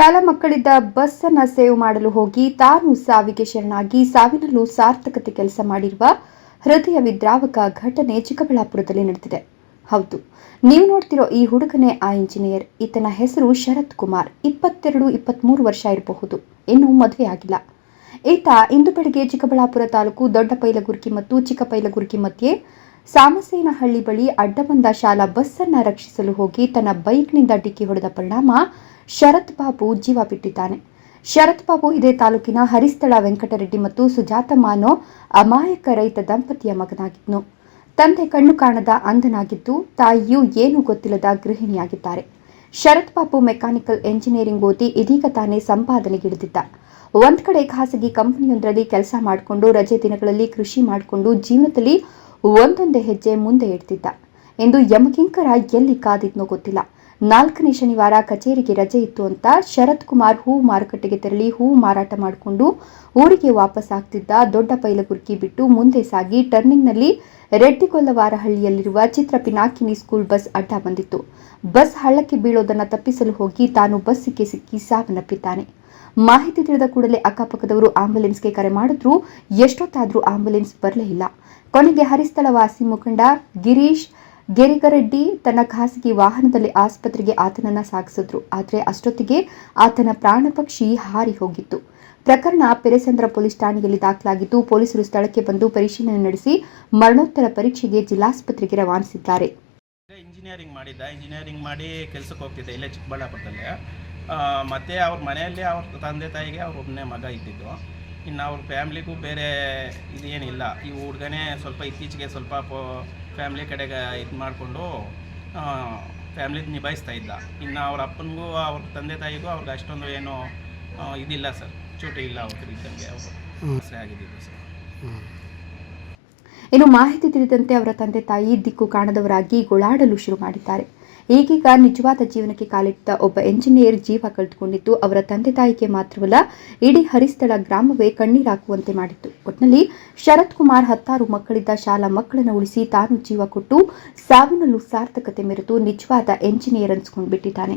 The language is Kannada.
ಮಕ್ಕಳಿದ್ದ ಬಸ್ ಅನ್ನ ಸೇವ್ ಮಾಡಲು ಹೋಗಿ ತಾನು ಸಾವಿಗೆ ಶರಣಾಗಿ ಸಾವಿನಲ್ಲೂ ಸಾರ್ಥಕತೆ ಕೆಲಸ ಮಾಡಿರುವ ಹೃದಯ ವಿದ್ರಾವಕ ಘಟನೆ ಚಿಕ್ಕಬಳ್ಳಾಪುರದಲ್ಲಿ ನಡೆದಿದೆ. ಹೌದು, ನೀವು ನೋಡ್ತಿರೋ ಈ ಹುಡುಗನೇ ಆ ಇಂಜಿನಿಯರ್. ಈತನ ಹೆಸರು ಶರತ್ ಕುಮಾರ್. ಇಪ್ಪತ್ತೆರಡು ಇಪ್ಪತ್ತ್ಮೂರು ವರ್ಷ ಇರಬಹುದು. ಇನ್ನೂ ಮದುವೆ ಆಗಿಲ್ಲ. ಈತ ಇಂದು ಬೆಳಗ್ಗೆ ಚಿಕ್ಕಬಳ್ಳಾಪುರ ತಾಲೂಕು ದೊಡ್ಡ ಪೈಲಗುರ್ಕಿ ಮತ್ತು ಚಿಕ್ಕಪೈಲಗುರ್ಕಿ ಮಧ್ಯೆ ಸಾಮಸೇನಹಳ್ಳಿ ಬಳಿ ಅಡ್ಡ ಬಂದ ಶಾಲಾ ಬಸ್ ಅನ್ನ ರಕ್ಷಿಸಲು ಹೋಗಿ ತನ್ನ ಬೈಕ್ನಿಂದ ಡಿಕ್ಕಿ ಹೊಡೆದ ಪರಿಣಾಮ ಶರತ್ ಬಾಬು ಜೀವ ಬಿಟ್ಟಿದ್ದಾನೆ. ಶರತ್ ಬಾಬು ಇದೇ ತಾಲೂಕಿನ ಹರಿಸ್ಥಳ ವೆಂಕಟರೆಡ್ಡಿ ಮತ್ತು ಸುಜಾತ ಮಾನೋ ಅಮಾಯಕ ರೈತ ದಂಪತಿಯ ಮಗನಾಗಿದ್ನು ತಂದೆ ಕಣ್ಣು ಕಾಣದ ಅಂಧನಾಗಿದ್ದು, ತಾಯಿಯು ಏನೂ ಗೊತ್ತಿಲ್ಲದ ಗೃಹಿಣಿಯಾಗಿದ್ದಾರೆ. ಶರತ್ ಬಾಬು ಮೆಕ್ಯಾನಿಕಲ್ ಎಂಜಿನಿಯರಿಂಗ್ ಓದಿ ಇದೀಗ ತಾನೇ ಸಂಪಾದನೆಗಿಳಿದಿದ್ದ. ಒಂದ್ ಕಡೆ ಖಾಸಗಿ ಕಂಪನಿಯೊಂದರಲ್ಲಿ ಕೆಲಸ ಮಾಡಿಕೊಂಡು ರಜೆ ದಿನಗಳಲ್ಲಿ ಕೃಷಿ ಮಾಡಿಕೊಂಡು ಜೀವನದಲ್ಲಿ ಒಂದೊಂದೇ ಹೆಜ್ಜೆ ಮುಂದೆ ಇಡ್ತಿದ್ದ ಎಂದು ಯಮಕಿಂಕರ ಎಲ್ಲಿ ಕಾದಿದ್ನೋ ಗೊತ್ತಿಲ್ಲ. ನಾಲ್ಕನೇ ಶನಿವಾರ ಕಚೇರಿಗೆ ರಜೆ ಇತ್ತು ಅಂತ ಶರತ್ ಕುಮಾರ್ ಹೂವು ಮಾರುಕಟ್ಟೆಗೆ ತೆರಳಿ ಹೂವು ಮಾರಾಟ ಮಾಡಿಕೊಂಡು ಊರಿಗೆ ವಾಪಸ್ ಆಗ್ತಿದ್ದ ದೊಡ್ಡ ಪೈಲಗುರ್ಕಿ ಬಿಟ್ಟು ಮುಂದೆ ಸಾಗಿ ಟರ್ನಿಂಗ್ನಲ್ಲಿ ರೆಡ್ಡಿಗೊಲ್ಲವಾರಹಳ್ಳಿಯಲ್ಲಿರುವ ಚಿತ್ರ ಪಿನಾಕಿನಿ ಸ್ಕೂಲ್ ಬಸ್ ಅಡ್ಡ ಬಂದಿತ್ತು. ಬಸ್ ಹಳ್ಳಕ್ಕೆ ಬೀಳೋದನ್ನ ತಪ್ಪಿಸಲು ಹೋಗಿ ತಾನು ಬಸ್ಸಿಗೆ ಸಿಕ್ಕಿ ಸಾವನ್ನಪ್ಪಿದ್ದಾನೆ. ಮಾಹಿತಿ ತಿಳಿದ ಕೂಡಲೇ ಅಕ್ಕಪಕ್ಕದವರು ಆಂಬ್ಯುಲೆನ್ಸ್ಗೆ ಕರೆ ಮಾಡಿದ್ರು. ಎಷ್ಟೊತ್ತಾದರೂ ಆಂಬ್ಯುಲೆನ್ಸ್ ಬರಲೇ ಇಲ್ಲ. ಕೊನೆಗೆ ಹರಿಸ್ಥಳ ವಾಸಿ ಮುಖಂಡ ಗಿರೀಶ್ ಗೆರಿಗರೆಡ್ಡಿ ತನ್ನ ಖಾಸಗಿ ವಾಹನದಲ್ಲಿ ಆಸ್ಪತ್ರೆಗೆ ಆತನನ್ನ ಸಾಗಿಸಿದ್ರು. ಆದರೆ ಅಷ್ಟೊತ್ತಿಗೆ ಆತನ ಪ್ರಾಣ ಪಕ್ಷಿ ಹಾರಿ ಹೋಗಿತ್ತು. ಪ್ರಕರಣ ಪೆರೆಸಂದ್ರ ಪೊಲೀಸ್ ಠಾಣೆಯಲ್ಲಿ ದಾಖಲಾಗಿದ್ದು, ಪೊಲೀಸರು ಸ್ಥಳಕ್ಕೆ ಬಂದು ಪರಿಶೀಲನೆ ನಡೆಸಿ ಮರಣೋತ್ತರ ಪರೀಕ್ಷೆಗೆ ಜಿಲ್ಲಾಸ್ಪತ್ರೆಗೆ ರವಾನಿಸಿದ್ದಾರೆ. ಇಂಜಿನಿಯರಿಂಗ್ ಮಾಡಿದ್ದ. ಇಂಜಿನಿಯರಿಂಗ್ ಮಾಡಿ ಕೆಲಸಕ್ಕೆ ಹೋಗ್ತಿದ್ದೆ ಇಲ್ಲೇ ಚಿಕ್ಕಬಳ್ಳಾಪುರದಲ್ಲಿ. ಮತ್ತೆ ಅವ್ರ ಮನೆಯಲ್ಲಿ ಅವ್ರ ತಂದೆ ತಾಯಿಗೆ ಅವ್ರ ಒಬ್ಬನೇ ಮಗ ಇದ್ದಿದ್ದು. ಇನ್ನು ಅವ್ರ ಫ್ಯಾಮ್ಲಿಗೂ ಬೇರೆ ಇದೇನಿಲ್ಲ. ಈ ಹುಡ್ಗನೇ ಸ್ವಲ್ಪ ಇತ್ತೀಚೆಗೆ ಸ್ವಲ್ಪ ಫ್ಯಾಮ್ಲಿ ಕಡೆಗೆ ಇದು ಮಾಡಿಕೊಂಡು ಫ್ಯಾಮ್ಲಿ ನಿಭಾಯಿಸ್ತಾ ಇದ್ದ. ಇನ್ನು ಅವ್ರ ಅಪ್ಪನಿಗೂ ಅವ್ರ ತಂದೆ ತಾಯಿಗೂ ಅವ್ರಿಗೆ ಅಷ್ಟೊಂದು ಏನು ಇದಿಲ್ಲ ಸರ್. ಚೂಟಿ ಇಲ್ಲ ಅವ್ರ ಇದ್ದಂಗೆ ಅವರು. ಆಗಿದ್ದು ಸರ್ ಇನ್ನು ಮಾಹಿತಿ ತಿಳಿದಂತೆ ಅವರ ತಂದೆ ತಾಯಿ ದಿಕ್ಕು ಕಾಣದವರಾಗಿ ಗೋಳಾಡಲು ಶುರು ಮಾಡಿದ್ದಾರೆ. ಈಗೀಗ ನಿಜವಾದ ಜೀವನಕ್ಕೆ ಕಾಲಿಟ್ಟ ಒಬ್ಬ ಎಂಜಿನಿಯರ್ ಜೀವ ಕಳೆದುಕೊಂಡಿದ್ದು, ಅವರ ತಂದೆ ತಾಯಿಗೆ ಮಾತ್ರವಲ್ಲ, ಇಡೀ ಹರಿಸ್ಥಳ ಗ್ರಾಮವೇ ಕಣ್ಣೀರಾಕುವಂತೆ ಮಾಡಿತ್ತು. ಒಟ್ನಲ್ಲಿ ಶರತ್ ಕುಮಾರ್ ಹತ್ತಾರು ಮಕ್ಕಳಿದ್ದ ಶಾಲಾ ಮಕ್ಕಳನ್ನು ಉಳಿಸಿ ತಾನು ಜೀವ ಕೊಟ್ಟು ಸಾವಿನಲ್ಲೂ ಸಾರ್ಥಕತೆ ಮೆರೆತು ನಿಜವಾದ ಎಂಜಿನಿಯರ್ ಅನ್ಸ್ಕೊಂಡು ಬಿಟ್ಟಿದ್ದಾನೆ